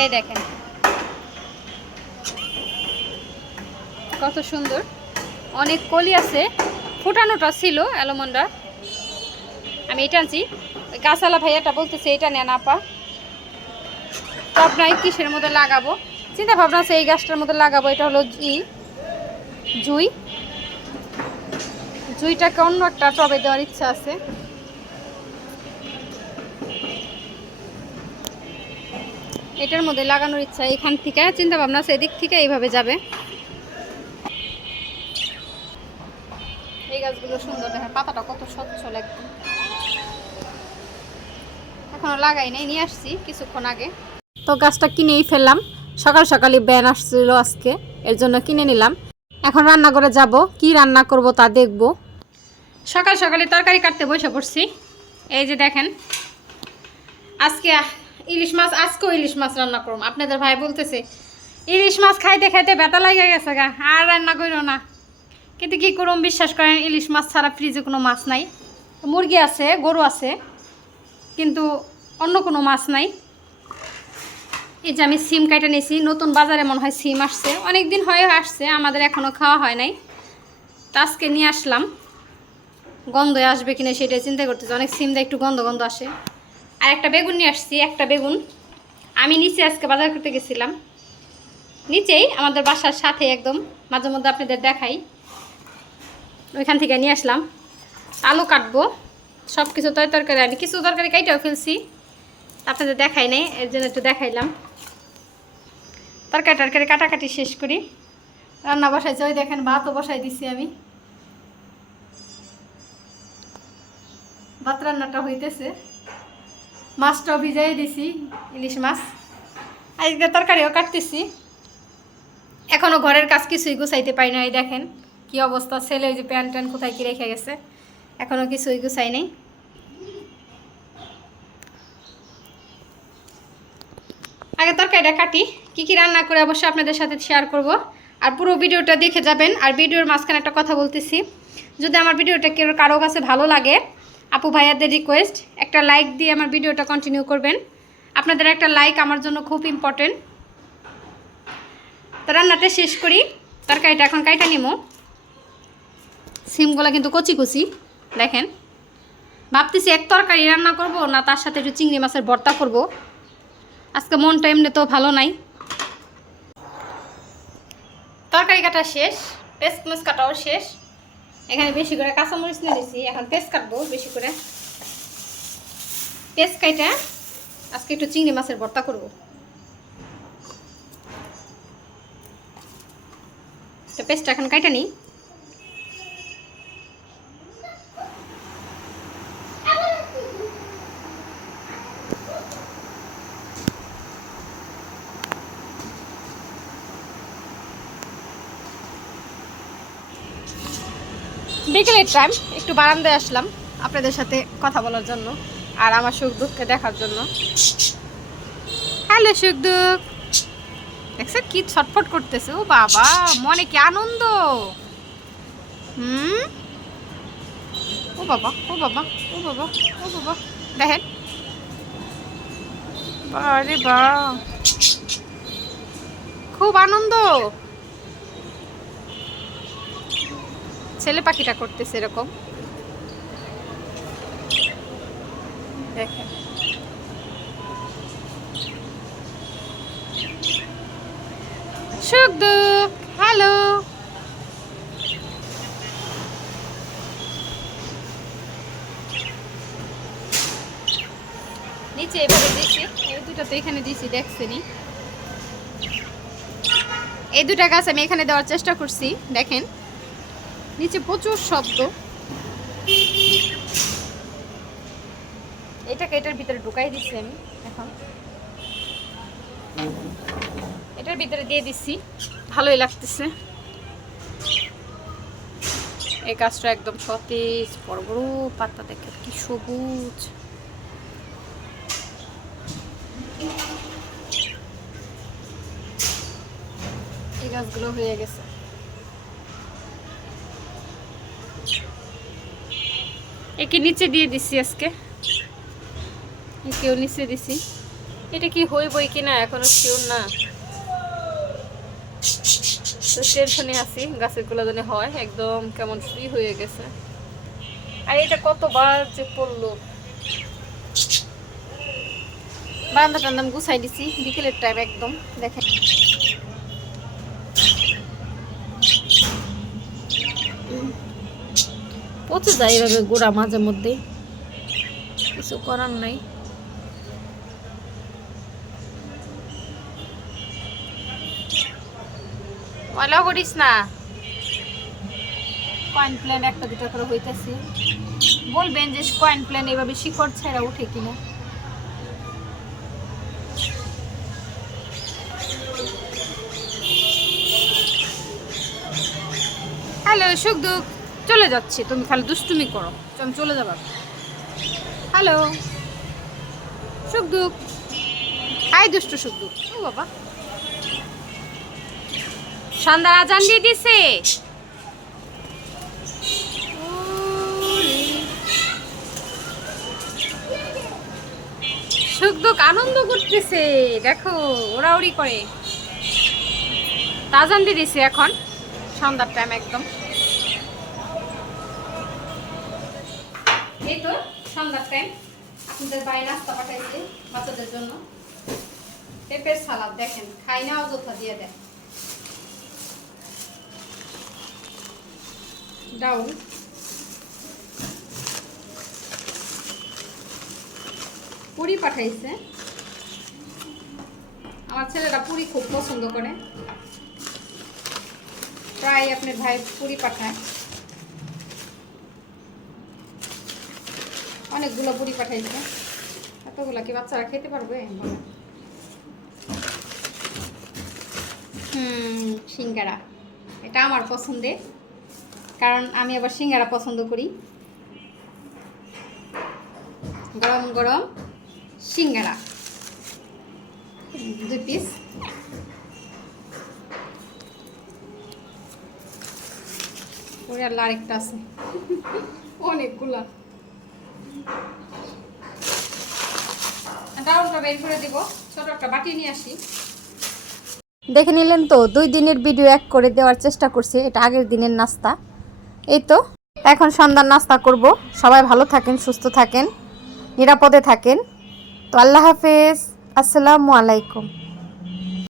এই দেখেন। কত সুন্দর। অনেক কলি আছে। ফুটানোটা ছিল অ্যালমন্ডা। আমি এটা আনছি। গাছালা ভাইয়াটা বলতেছে, এটা নেন আপা। তো আপনার কিসের মধ্যে লাগাবো? চিন্তা ভাবনা আছে, এই গাছটার মধ্যে লাগাবো। এটা হলো ই, জুই। জুইটাকে অন্য একটা টবে দেওয়ার ইচ্ছা আছে। এটার মধ্যে লাগানোর ইচ্ছা, এখান থেকে চিন্তা ভাবনা এদিক থেকে এইভাবে যাবে। এই গাছগুলো সুন্দর, দেখেন, পাতাটা কত স্বচ্ছল একদম। এখনও লাগাই নাই, নিয়ে আসছি কিছুক্ষণ আগে। তো গাছটা কিনেই ফেললাম। সকাল সকালে ব্যান আসছিল আজকে, এর জন্য কিনে নিলাম। এখন রান্না করে যাব, কি রান্না করব তা দেখব। সকাল সকালে তরকারি কাটতে বসে পড়ছি। এই যে দেখেন, আজকে ইলিশ মাছ, আজকেও ইলিশ মাছ রান্না করুম। আপনাদের ভাই বলতেছে, ইলিশ মাছ খাইতে খাইতে ব্যথা লাগে গেছে গা, আর রান্না করো না। কিন্তু কি করুম, বিশ্বাস করেন, ইলিশ মাছ ছাড়া ফ্রিজে কোনো মাছ নাই। মুরগি আছে, গরু আছে, কিন্তু অন্য কোনো মাছ নাই। এই যে আমি সিম কাইটা নিয়েছি নতুন বাজারে মনে হয় সিম আসছে। অনেক দিন হয়ে আসছে, আমাদের এখনও খাওয়া হয় নাই। তা আজকে নিয়ে আসলাম। গন্ধ আসবে কিনা সেটাই চিন্তা করতেছি, অনেক সিমটা একটু গন্ধ গন্ধ আসে। আর একটা বেগুন নিয়ে আসছি, একটা বেগুন। আমি নিচে আজকে বাজার করতে গেছিলাম। নিচেই আমাদের বাসার সাথে একদম, মাঝে মধ্যে আপনাদের দেখাই। ওইখান থেকে নিয়ে আসলাম। আলু কাটবো সব কিছু তয় তরকারি। আমি কিছু তরকারি কাইটাও ফেলছি, আপনাদের দেখাই নেই, এর জন্য একটু দেখাইলাম। তরকারি টরকারি কাটাকাটি শেষ করি। রান্না বসাইছে, ওই দেখেন ভাতও বসাই দিছি আমি। ভাত রান্নাটা হইতেছে। মাছটাও ভিজাই দিছি, ইলিশ মাছ। আজকে তরকারিও কাটতেছি। এখনও ঘরের কাজ কিছুই গুছাইতে পারি না এই দেখেন কি অবস্থা। ছেলে ওই যে প্যান্ট ট্যান্ট কোথায় কি রেখে গেছে এখনও কিছুই গুছাই নেই। আগে তরকারিটা কাটি, কি কি রান্না করে অবশ্যই আপনাদের সাথে শেয়ার করব। আর পুরো ভিডিওটা দেখে যাবেন, আর ভিডিওর মাঝখানে একটা কথা বলতেছি। যদি আমার ভিডিওটা কেউ কারও কাছে ভালো লাগে আপু ভাইয়াদের রিকোয়েস্ট একটা লাইক দিয়ে আমার ভিডিওটা কন্টিনিউ করবেন। আপনাদের একটা লাইক আমার জন্য খুব ইম্পর্টেন্ট তো রান্নাটা শেষ করি। তরকারিটা এখন কাইটা নিমো। সিমগুলো কিন্তু কচি কচি, দেখেন। ভাবতেছি এক তরকারি রান্না করব, না তার সাথে একটু চিংড়ি মাছের ভর্তা করব। আজকে মনটা এমনি তো ভালো নাই। তরকারি কাটা শেষ, পেস্ট মাছ কাটাও শেষ। এখানে বেশি করে কাঁচামরিচ নিয়ে দিছি এখন পেস্ট কাটবো বেশি করে। পেস্ট কাইটা আজকে একটু চিংড়ি মাছের ভর্তা করব। তো পেস্টটা এখন কাইটা নিই। বিকেলের টাইম একটু বারান্দায় আসলাম আপনাদের সাথে কথা বলার জন্য আর আমার সুখ দুঃখকে দেখার জন্য। হ্যালো সুখ দুঃখ। দেখছে কি ছটফট করতেছে? ও বাবা, মনে কি আনন্দ? হুম? ও বাবা ও বাবা ও বাবা ও বাবা। দেখেন। বা। খুব আনন্দ। ছেলে পাখিটা করতেছে এরকম। দেখেন। সুখ হ্যালো। নিচে এভাবে দিছি। এই দুটো তো এখানে দিছি দেখছেনি এই দুটা গাছ আমি এখানে দেওয়ার চেষ্টা করছি, দেখেন। নিচে প্রচুর শব্দ। এটাকে এটার ভিতরে ঢুকাই দিচ্ছি আমি, এখন। এটার ভিতরে দিয়ে দিচ্ছি ভালোই লাগতেছে। এই গাছটা একদম সতেজ, বড় বড় পাতা দেখে কি সবুজ। এই গাছগুলো হয়ে গেছে। একে নিচে দিয়ে দিছি আজকে। একেও নিচে দিছি। এটা কি হইবই কিনা এখনও শিওর না। তো টেনশনে আছি, গাছেরগুলো জানি হয়, একদম কেমন ফ্রি হয়ে গেছে। আর এটা কতবার যে পড়ল। বারান্দা টান্দাম গুছাই দিছি, বিকেলের টাইম একদম, দেখেন। পচে যায় এভাবে গোড়া মাঝে মধ্যে। কিছু করার নাই। ময়লা করিস না। কয়েন প্ল্যান একটা দুটো করে হইতেছে। বলবেন যে কয়েন প্ল্যান এভাবে শিকড় ছেঁড়া উঠে কিনা। হ্যালো সুখদুখ। চলে যাচ্ছি। তুমি খালি দুষ্টুমি করো। আমি চলে যাবার হ্যালো সুখ দুঃখ হাই দুষ্টু সুখদুখ। ও বাবা। সন্ধ্যার আজান দিয়ে দিছে। সুখ দুঃখ আনন্দ করতেছে। দেখো, ওড়াউড়ি করে। তাজান দিয়ে দিছে এখন। সন্ধ্যার টাইম একদম। এই তো সন্ধ্যার টাইম আপনাদের বাড়ি নাস্তা পাঠাইছে বাচ্চাদের জন্য। পেঁপের সালাদ দেখেন, খাই না, অযথা দিয়ে দেয়। ডাউন পুরি পাঠাইছে। আমার ছেলেরা পুরি খুব পছন্দ করে। প্রায় আপনার ভাই পুরি পাঠায়। অনেকগুলো পুরি পাঠাইছে। এতগুলো কি বাচ্চারা খেতে পারবে? হুম, সিঙ্গারা। এটা আমার পছন্দের, কারণ আমি আবার সিঙ্গারা পছন্দ করি। গরম গরম সিঙ্গারা। দুই পিস ওরে আল্লাহ আরেকটা আছে। অনেকগুলা। দেখে নিলেন তো, দুই দিনের ভিডিও এক করে দেওয়ার চেষ্টা করছি, এটা আগের দিনের নাস্তা। এই তো, এখন সন্ধ্যার নাস্তা করব। সবাই ভালো থাকেন, সুস্থ থাকেন, নিরাপদে থাকেন। তো আল্লাহ হাফেজ, আসসালামু আলাইকুম।